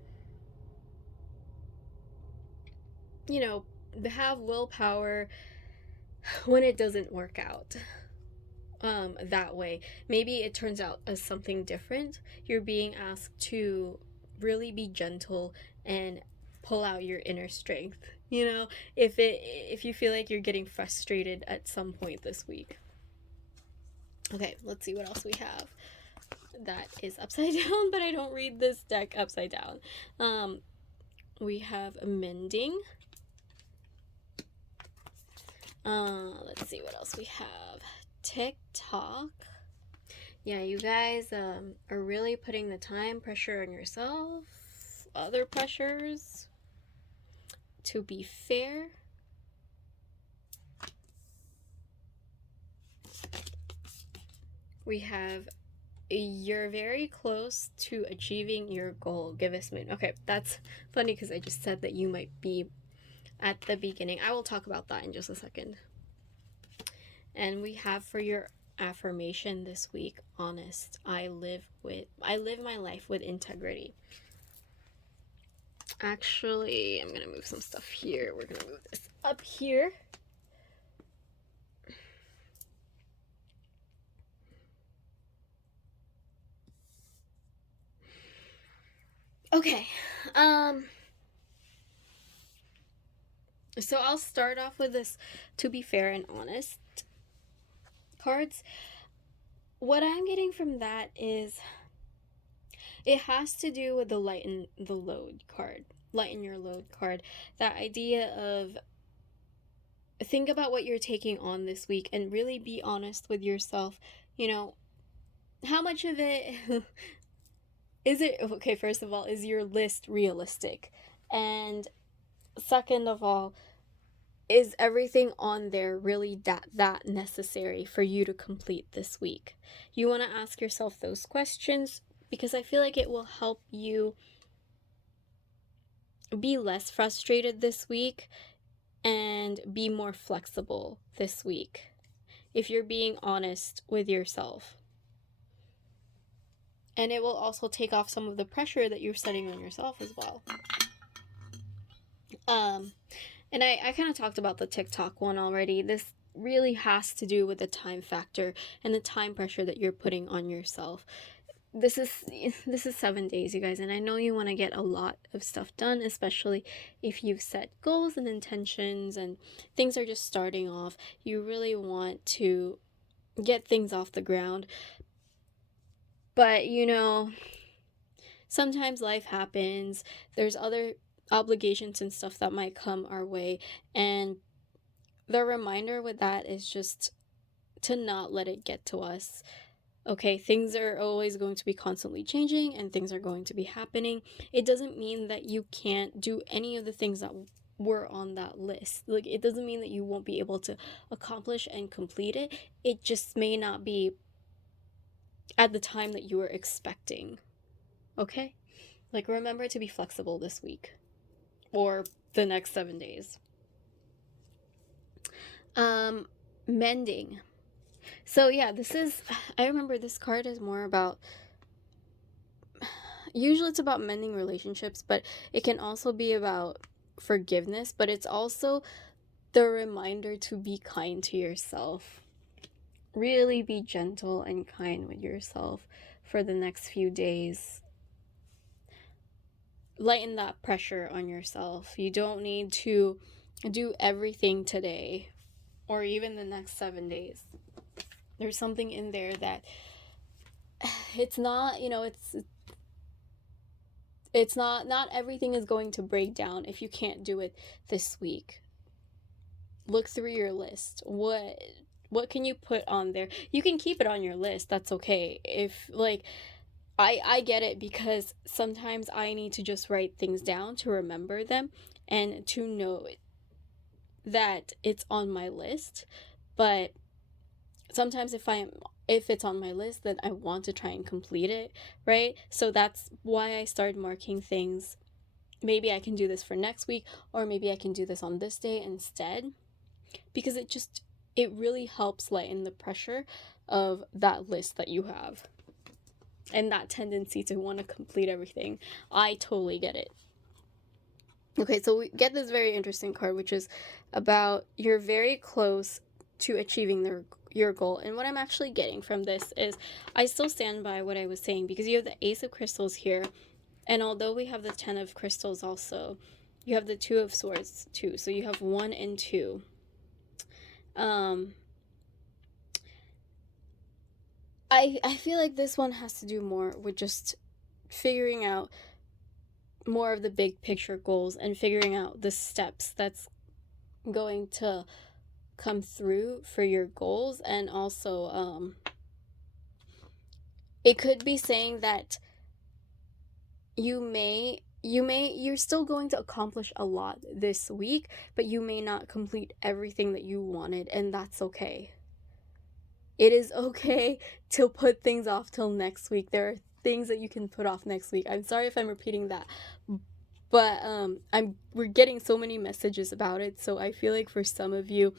you know, have willpower when it doesn't work out that way. Maybe it turns out as something different. You're being asked to really be gentle and pull out your inner strength, you know, if you feel like you're getting frustrated at some point this week. Okay, let's see what else we have that is upside down, but I don't read this deck upside down. We have mending. Let's see what else we have. TikTok. Yeah, you guys are really putting the time pressure on yourself, other pressures. To be fair, we have you're very close to achieving your goal. Give us moon. Okay, that's funny because I just said that you might be at the beginning. I will talk about that in just a second. And we have for your affirmation this week, honest. I live my life with integrity. Actually, I'm gonna move some stuff here. We're gonna move this up here. Okay. So I'll start off with this to be fair and honest cards. What I'm getting from that is it has to do with the lighten the load card. Lighten your load card. That idea of think about what you're taking on this week and really be honest with yourself. You know, how much of it is it? Okay, first of all, is your list realistic? And second of all, is everything on there really that necessary for you to complete this week? You want to ask yourself those questions because I feel like it will help you be less frustrated this week and be more flexible this week if you're being honest with yourself. And it will also take off some of the pressure that you're setting on yourself as well. And I kind of talked about the TikTok one already. This really has to do with the time factor and the time pressure that you're putting on yourself. This is 7 days, you guys, and I know you want to get a lot of stuff done, especially if you've set goals and intentions and things are just starting off. You really want to get things off the ground. But, you know, sometimes life happens. There's other obligations and stuff that might come our way, and the reminder with that is just to not let it get to us. Okay, things are always going to be constantly changing and things are going to be happening. It doesn't mean that you can't do any of the things that were on that list. Like, it doesn't mean that you won't be able to accomplish and complete it. It just may not be at the time that you were expecting. Okay? Like, remember to be flexible this week or the next 7 days. Mending. So yeah, I remember this card is more about, usually it's about mending relationships, but it can also be about forgiveness, but it's also the reminder to be kind to yourself. Really be gentle and kind with yourself for the next few days. Lighten that pressure on yourself. You don't need to do everything today or even the next 7 days. There's something in there that it's not, you know, it's not everything is going to break down if you can't do it this week. Look through your list. What can you put on there? You can keep it on your list. That's okay. If, like, I get it, because sometimes I need to just write things down to remember them and to know that it's on my list. But sometimes if it's on my list, then I want to try and complete it, right? So that's why I started marking things. Maybe I can do this for next week, or maybe I can do this on this day instead, because it really helps lighten the pressure of that list that you have. and that tendency to want to complete everything. I totally get it. Okay, so we get this very interesting card, which is about you're very close to achieving your goal. And what I'm actually getting from this is I still stand by what I was saying, because you have the Ace of Crystals here, and although we have the 10 of Crystals also, you have the 2 of Swords too. So you have 1 and 2. I feel like this one has to do more with just figuring out more of the big picture goals and figuring out the steps that's going to come through for your goals. And also it could be saying that you're still going to accomplish a lot this week, but you may not complete everything that you wanted, and that's okay. It is okay to put things off till next week. There are things that you can put off next week. I'm sorry if I'm repeating that, but we're getting so many messages about it, so I feel like for some of you,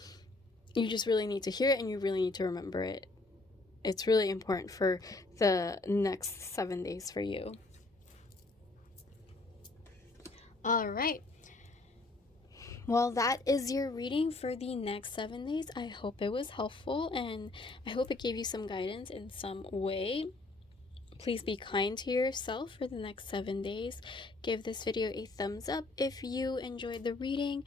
you just really need to hear it and you really need to remember it. It's really important for the next 7 days for you. All right. Well, that is your reading for the next 7 days. I hope it was helpful, and I hope it gave you some guidance in some way. Please be kind to yourself for the next 7 days. Give this video a thumbs up if you enjoyed the reading.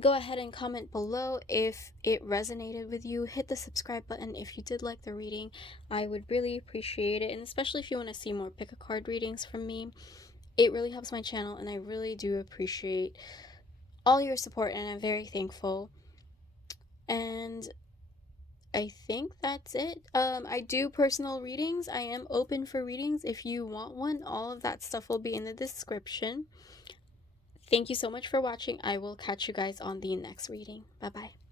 Go ahead and comment below if it resonated with you. Hit the subscribe button if you did like the reading. I would really appreciate it, and especially if you want to see more pick a card readings from me. It really helps my channel, and I really do appreciate all your support, and I'm very thankful. And I think that's it. I do personal readings. I am open for readings if you want one. All of that stuff will be in the description. Thank you so much for watching. I will catch you guys on the next reading. Bye bye.